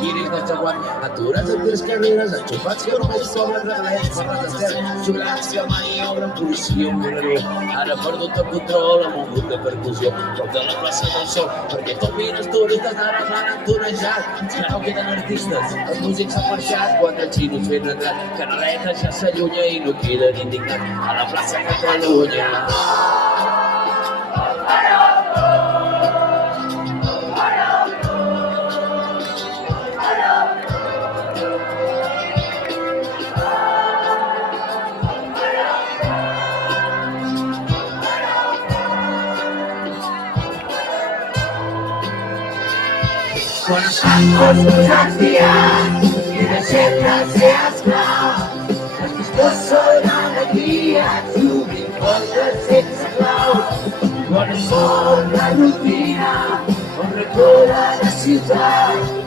guiris del jaguar, aturats en tres carreres, enxufats que només cobren regalets per les estels, jubilats que mai obren policia un volador. Ara ha perdut el control amb un grup de percussió, prop de la plaça del Sol, perquè tornin els turistes d'ara van entonejat. Ja no queden artistes, els músics han marxat, quatre xinos fent retrat, Canaleta ja s'allunya i no queden indignats a la plaça Catalunya. Quan els campos posats diats i deixem de ser esclaus, els pastors són alegries i obrim portes sense claus. Quan es mor la rutina, on recorre la ciutat,